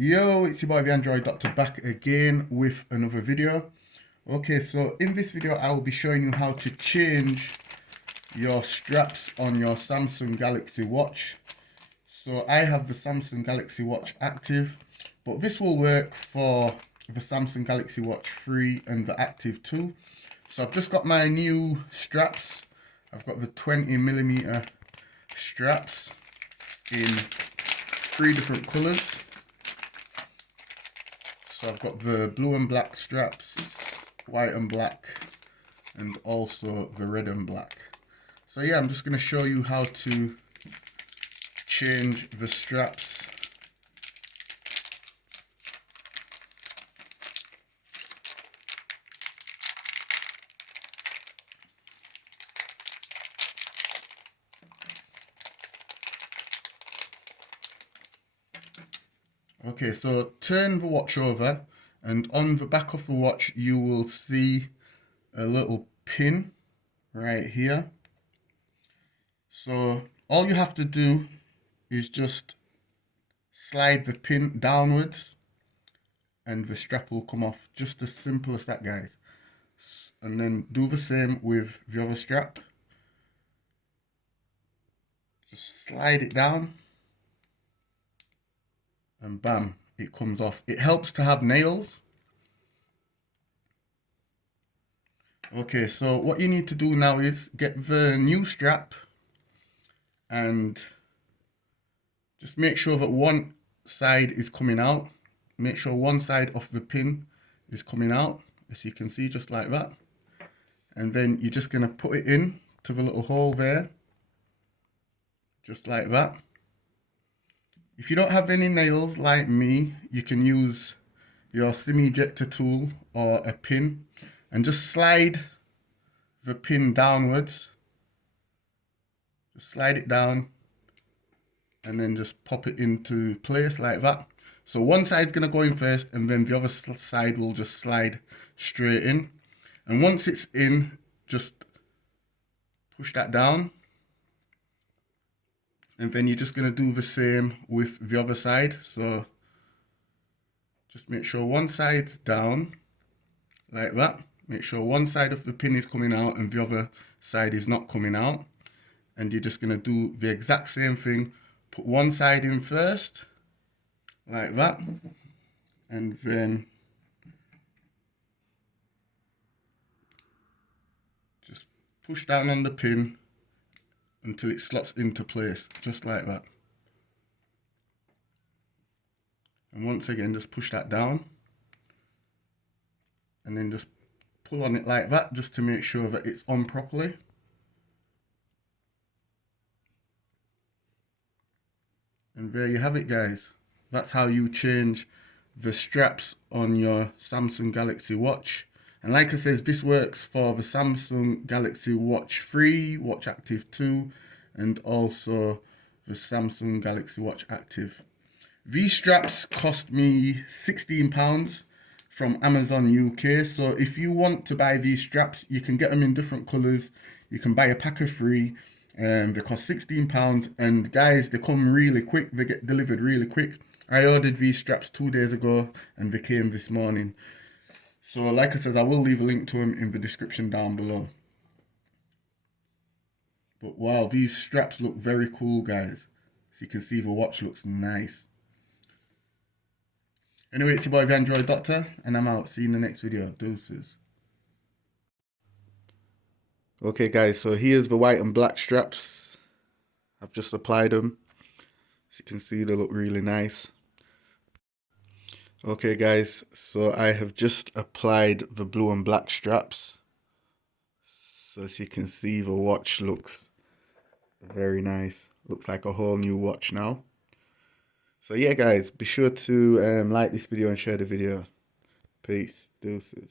Yo, it's your boy the Android Doctor back again with another video. Okay, so in this video I will be showing you how to change your straps on your Samsung Galaxy Watch. So I have the Samsung Galaxy Watch Active, but this will work for the Samsung Galaxy Watch 3 and the Active 2. So I've just got my new straps. I've got the 20mm straps in 3 different colors. So I've got the blue and black straps, white and black, and also the red and black. So yeah, I'm just going to show you how to change the straps. Okay, so turn the watch over, and on the back of the watch you will see a little pin right here. So all you have to do is just slide the pin downwards and the strap will come off. Just as simple as that, guys. And then do the same with the other strap. Just slide it down and bam, it comes off. It helps to have nails. Okay, so what you need to do now is get the new strap and just make sure that one side is coming out. Make sure one side of the pin is coming out, as you can see, just like that. And then you're just going to put it in to the little hole there, just like that. If you don't have any nails like me, you can use your SIM ejector tool or a pin and just slide the pin downwards. Just slide it down and then just pop it into place like that. So one side's going to go in first and then the other side will just slide straight in. And once it's in, just push that down. And then you're just going to do the same with the other side. So just make sure one side's down like that. Make sure one side of the pin is coming out and the other side is not coming out. And you're just going to do the exact same thing. Put one side in first, like that. And then just push down on the pin until it slots into place, just like that. And once again, just push that down. And then just pull on it like that, just to make sure that it's on properly. And there you have it, guys. That's how you change the straps on your Samsung Galaxy Watch. And like I said, this works for the Samsung Galaxy Watch 3, Watch Active 2, and also the Samsung Galaxy Watch Active. These straps cost me £16 from Amazon UK. So if you want to buy these straps, you can get them in different colors. You can buy a pack of 3. They cost £16, and guys, they come really quick. They get delivered really quick. I ordered these straps 2 days ago and they came this morning. So like I said, I will leave a link to them in the description down below. But wow, these straps look very cool, guys. So you can see the watch looks nice. Anyway, it's your boy the Android Doctor, and I'm out. See you in the next video. Deuces. Okay guys, so here's the white and black straps. I've just applied them. As you can see, they look really nice. Okay guys, so I have just applied the blue and black straps. So as you can see, the watch looks very nice. Looks like a whole new watch now. So yeah guys, be sure to like this video and share the video. Peace. Deuces.